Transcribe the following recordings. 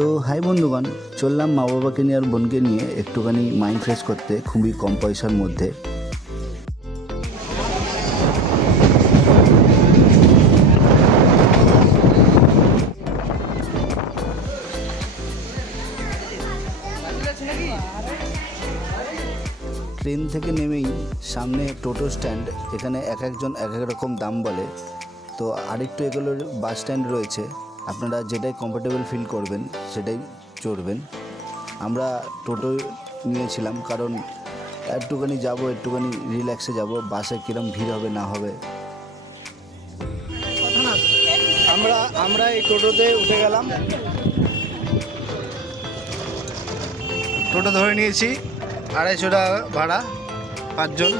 তো হাই বন্ধুগণ, চললাম মা বাবাকে নিয়ে আর বোনকে নিয়ে একটুখানি মাইন্ড ফ্রেশ করতে খুবই কম পয়সার মধ্যে। ট্রেন থেকে নেমেই সামনে টোটো স্ট্যান্ড, এখানে এক একজন এক এক রকম দাম বলে। তো আরেকটু এগুলোর বাস স্ট্যান্ড রয়েছে। আপনারা যেটাই কমফোর্টেবল ফিল করবেন, সেটাই চড়বেন। আমরা টোটো নিয়েছিলাম কারণ একটুখানি যাব, একটুখানি রিল্যাক্সে যাব, বাসে কিরম ভিড় হবে, না হবে। আমরা আমরা এই টোটোতে উঠে গেলাম। টোটো ধরে নিয়েছি, আড়াইশো টাকা ভাড়া, পাঁচজন।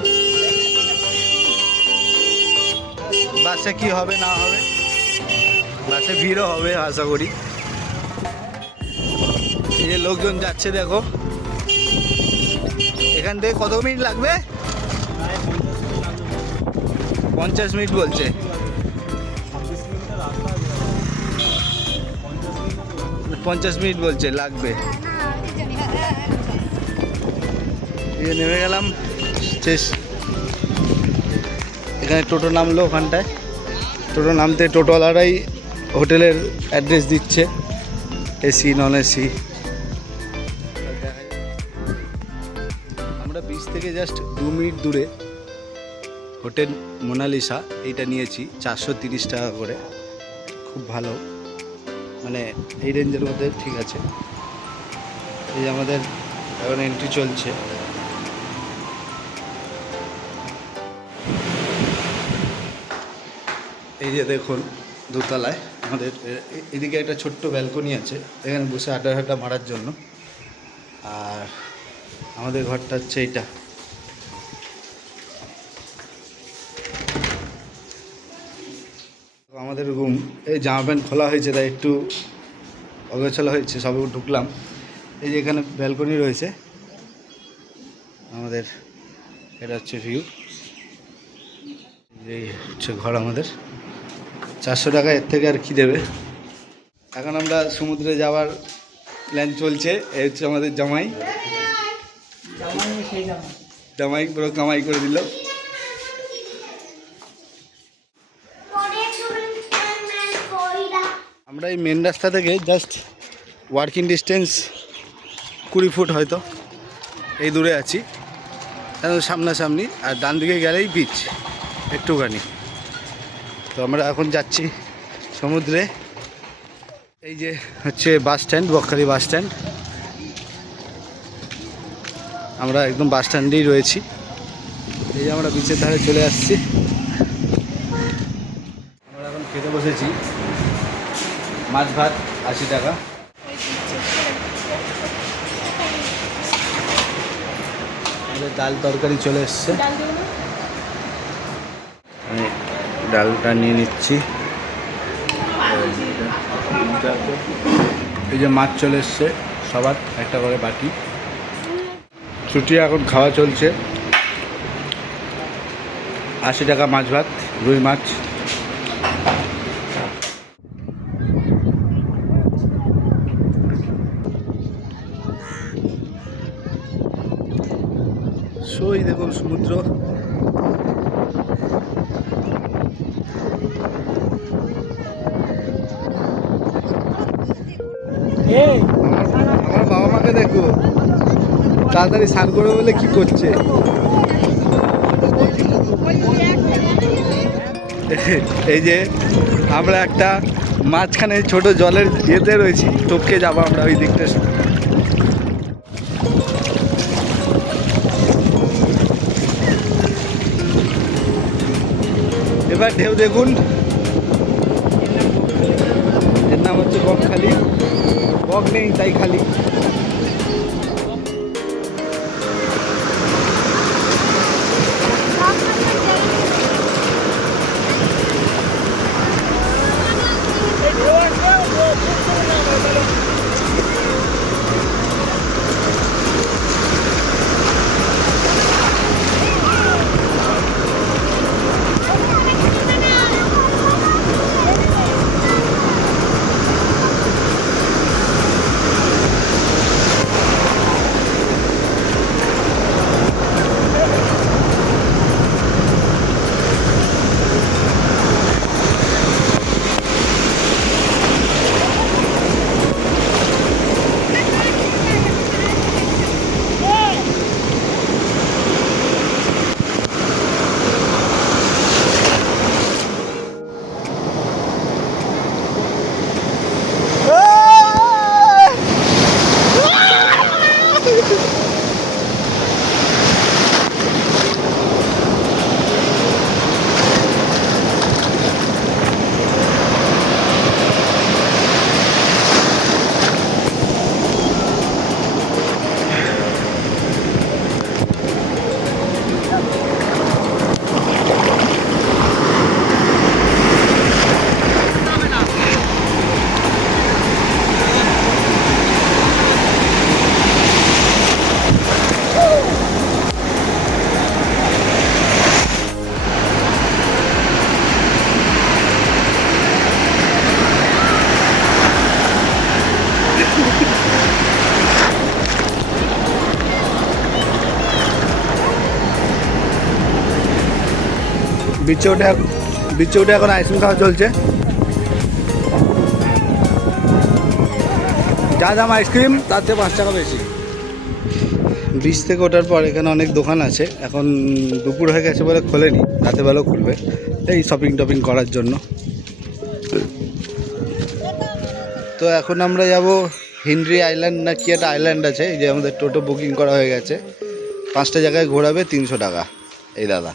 বাসে কি হবে, না হবে। বাসে ভিড়ও হবে, আশা করি। এই যে লোকজন যাচ্ছে, দেখো। এখান থেকে কত মিনিট লাগবে? পঞ্চাশ মিনিট বলছে। পঞ্চাশ মিনিট বলছে, লাগবে। নেমে গেলাম, শেষ। এখানে টোটো নামলো ওখানটায়। টোটো নামতে টোটোওয়ালারাই হোটেলের অ্যাড্রেস দিচ্ছে এসি নন এসি আমরা বিচ থেকে জাস্ট দু মিনিট দূরে হোটেল মোনালিসা, এইটা নিয়েছি, চারশো তিরিশ টাকা করে। খুব ভালো। মানে এই রেঞ্জের মধ্যে ঠিক আছে। এই যে আমাদের এখন এন্ট্রি চলছে। এই যে দেখুন, দোতলায়। আমাদের এদিকে একটা ছোট্ট ব্যালকনি আছে, এখানে বসে আড্ডা আড্ডা মারার জন্য। আর আমাদের ঘরটা হচ্ছে এইটা। আমাদের রুম এই জামা প্যান্ট খোলা হয়েছে, তাই একটু অগোছালো হয়েছে, সবে ঢুকলাম। এই যে এখানে ব্যালকনি রয়েছে, আমাদের, এটা হচ্ছে ভিউ এই হচ্ছে ঘর আমাদের। চারশো টাকা এর থেকে আর কি দেবে? এখন আমরা সমুদ্রে যাওয়ার প্ল্যান চলছে। এই হচ্ছে আমাদের জামাই। জামাই পুরো কামাই করে দিল। আমরা এই মেন রাস্তা থেকে জাস্ট ওয়ার্কিং ডিস্টেন্স কুড়ি ফুট হয়তো। এই দূরে আছি। সামনাসামনি। আর ডান দিকে গেলেই বিচ একটুখানি। তো আমরা এখন যাচ্ছি সমুদ্রে। এই যে হচ্ছে bus stand, Bakkhali bus stand. আমরা একদম বাস স্ট্যান্ডেই রয়েছি। এই যে আমরা বিচের ধারে চলে আসছি। আমরা এখন খেতে বসেছি। মাছ ভাত আশি টাকা। ডাল তরকারি চলে এসছে। ডালটা নিয়ে নিচ্ছি। এই যে মাছ চলে এসছে সবার, একটা করে বাটি ছুটি এখন খাওয়া চলছে। আশি টাকা মাছ ভাত, রুই মাছ। সই দেখুন সমুদ্র। আমার বাবা মাকে দেখো। তাড়াতাড়ি স্নান করে বলে কি করছে? এই যে আমরা একটা মাঝখানে ছোট জলের ইয়েতে রয়েছি, টপকে যাব আমরা ওই দিকটা। এবার ঢেউ দেখুন। এর নাম হচ্ছে বকখালি। বক নেই তাই খালি। বিচে উঠে উঠে এখন আইসক্রিম খাওয়া চলছে। যা দাম আইসক্রিম তার থেকে পাঁচ টাকা বেশি। বিচ থেকে ওঠার পর এখানে অনেক দোকান আছে। এখন দুপুর হয়ে গেছে বলে খোলেনি, রাতে বেলাও খুলবে। এই শপিং টপিং করার জন্য। তো এখন আমরা যাব হিনরি আইল্যান্ড না কি একটা আইল্যান্ড আছে। যে আমাদের টোটো বুকিং করা হয়ে গেছে। পাঁচটা জায়গায় ঘোরাবে তিনশো টাকা। এই দাদা।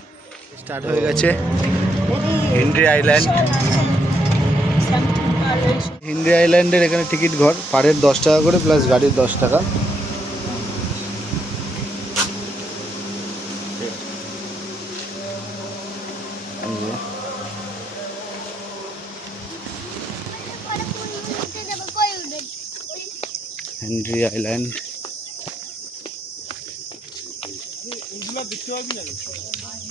স্টার্ট হয়ে গেছে। হিনরি আইল্যান্ড। হিনরি আইল্যান্ডের এখানে টিকিট ঘর, পাড়ের দশ টাকা করে প্লাস গাড়ির দশ টাকা। Henry island. গোল্ডেন দেখে কাঠের ব্রিজ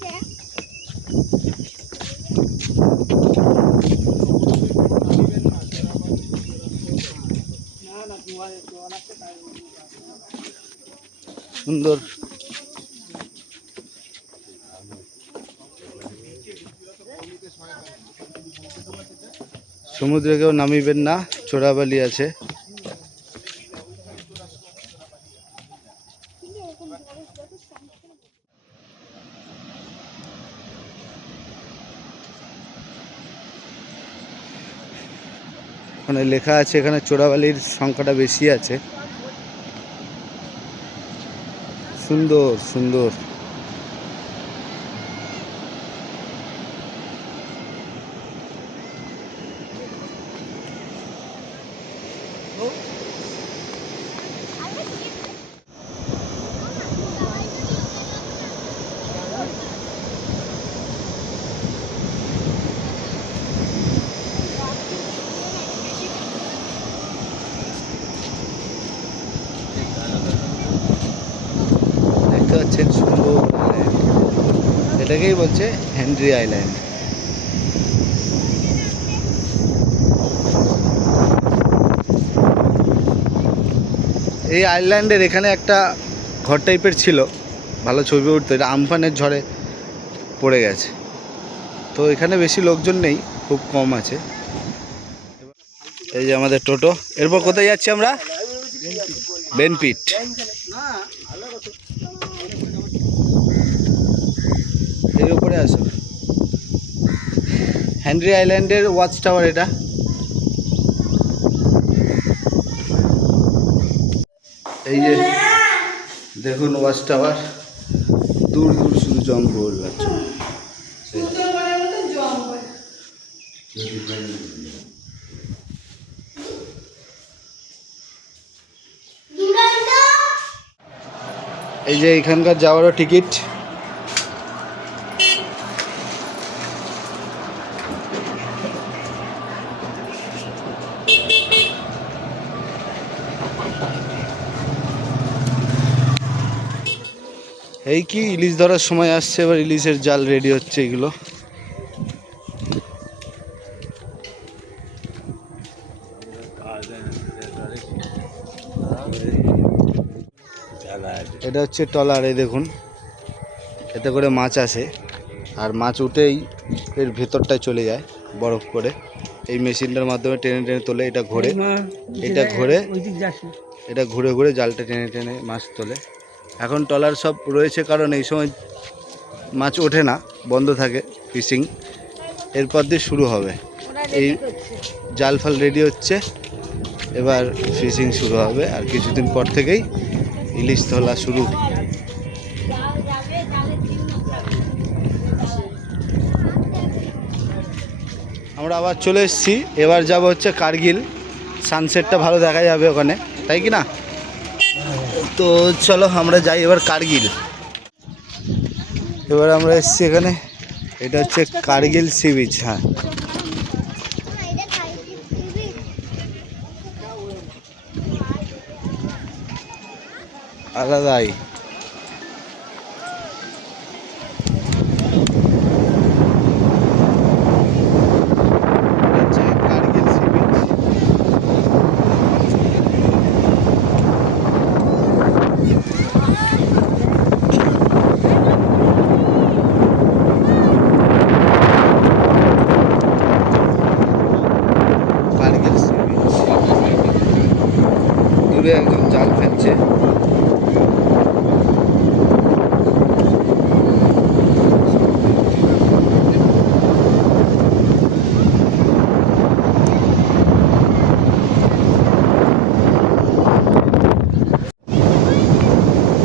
সুন্দর। সমুদ্রে কেউ নামিবেন না চোরাবালি আছে। ওখানে লেখা আছে এখানে চোরাবালির সংখ্যাটা বেশি আছে। সুন্দর সুন্দর দেখতে পাচ্ছেন সুন্দর আইল্যান্ড এটাকেই বলছে হেনরি আইল্যান্ড। এই আইল্যান্ডের এখানে একটা ঘর টাইপের ছিল, ভালো ছবি উঠতো, এটা আমফানের ঝড়ে পড়ে গেছে। তো এখানে বেশি লোকজন নেই, খুব কম আছে। এই যে আমাদের টোটো, এরপর কোথায় যাচ্ছি আমরা? বেনপিট। এর উপরে আসো। হেনরি আইল্যান্ডের ওয়াচ টাওয়ার এটা। এই যে, দেখুন ওয়াচ টাওয়ার দূর দূর শুধু জঙ্গল আছে এই যে এখানকার যাওয়ারও টিকিট এই কি ইলিশ ধরার সময় আসছে এবার ইলিশের জাল রেডি হচ্ছে এগুলো। এটা হচ্ছে টলার এই দেখুন। এতে করে মাছ আসে আর মাছ উঠেই এর ভেতরটায় চলে যায় বরফ করে। এই মেশিনটার মাধ্যমে টেনে টেনে তোলে এটা ঘোরে। এটা ঘোরে। এটা ঘুরে ঘুরে জালটা টেনে টেনে মাছ তোলে। এখন টলার সব রয়েছে কারণ এই সময় মাছ ওঠে না বন্ধ থাকে ফিশিং। এরপর দিয়ে শুরু হবে। এই জাল ফাল রেডি হচ্ছে। এবার ফিশিং শুরু হবে আর কিছুদিন পর থেকেই ইলিশ তোলা শুরু। আমরা আবার চলে এসেছি। এবার যাব হচ্ছে কার্গিল। সানসেটটা ভালো দেখা যাবে ওখানে। তাই কি না? তো চলো আমরা যাই এবার কার্গিল। এবার আমরা এসছি এখানে। এটা হচ্ছে কার্গিল সি বিচ হ্যাঁ। আলাদাই এটা হচ্ছে Kargil sea beach Kargil sea beach দূরে একজন জাল ফেলছে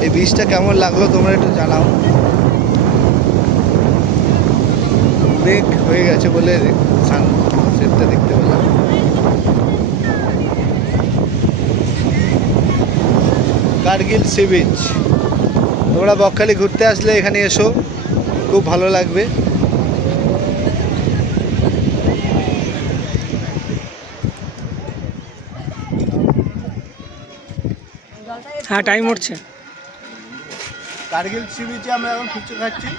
এই বীজটা কেমন লাগল তোমরা একটু জানাও। মেঘ হয়ে গেছে বলে সানসেটটা দেখতে পেলাম। কার্গিল সি বিচ তোমরা বকখালি ঘুরতে আসলে এখানে এসো, খুব ভালো লাগবে। হ্যাঁ টাইম উঠছে। কার্গিল সি বিচে আমরা এখন ফুচকা খাচ্ছি।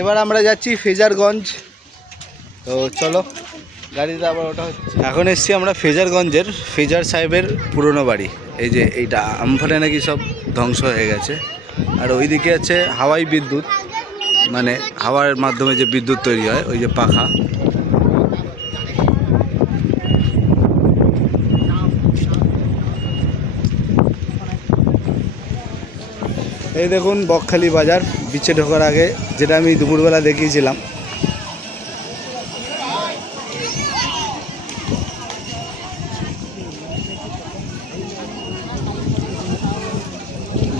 এবার আমরা যাচ্ছি ফেজারগঞ্জ। তো চলো, গাড়িতে আবার ওটা হচ্ছে। এখন এসছি আমরা ফেজারগঞ্জের ফেজার সাহেবের পুরনো বাড়ি। এই যে এইটা আমফানে নাকি সব ধ্বংস হয়ে গেছে। আর ওইদিকে আছে হাওয়াই বিদ্যুৎ মানে হাওয়ার মাধ্যমে যে বিদ্যুৎ তৈরি হয়, ওই যে পাখা। এই দেখুন বকখালি বাজার, বিচে ঢোকার আগে, যেটা আমি দুপুরবেলা দেখিয়েছিলাম।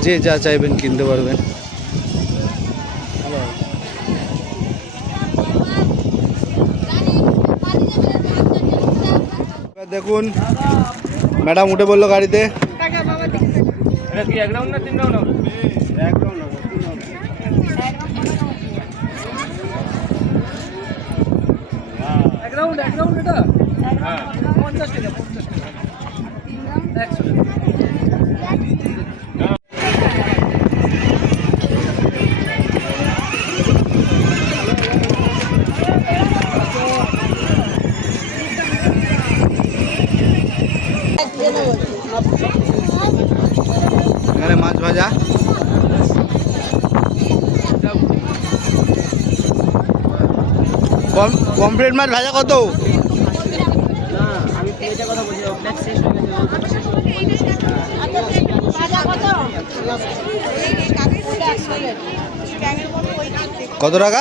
যে যা চাইবেন কিনতে পারবেন। এবার দেখুন ম্যাডাম উঠে বলল গাড়িতে। এটা কি এক রাউন্ড না তিন রাউন্ড হবে? এক রাউন্ড এক রাউন্ড এটা? হ্যাঁ। পঞ্চাশ টাকা পঞ্চাশ টাকা। একশো টাকা এখানে মাছ ভাজা পম পমফ্রেট মাছ ভাজা কত? কত টাকা?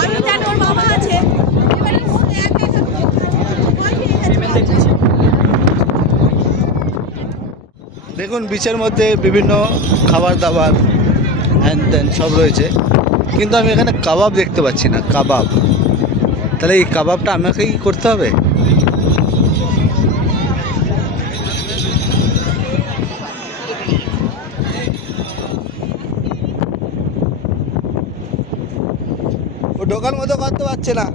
আমি জানি ওর আছে এবারে ও একা একা ভয় পেয়ে গেছে। দেখুন বিচের মধ্যে বিভিন্ন খাবার দাবার হ্যান ত্যান সব রয়েছে। কিন্তু আমি এখানে কাবাব দেখতে পাচ্ছি না, কাবাব। তাহলে এই কাবাবটা আমাকেই করতে হবে? ঢোকার মতো করতে পারছে না।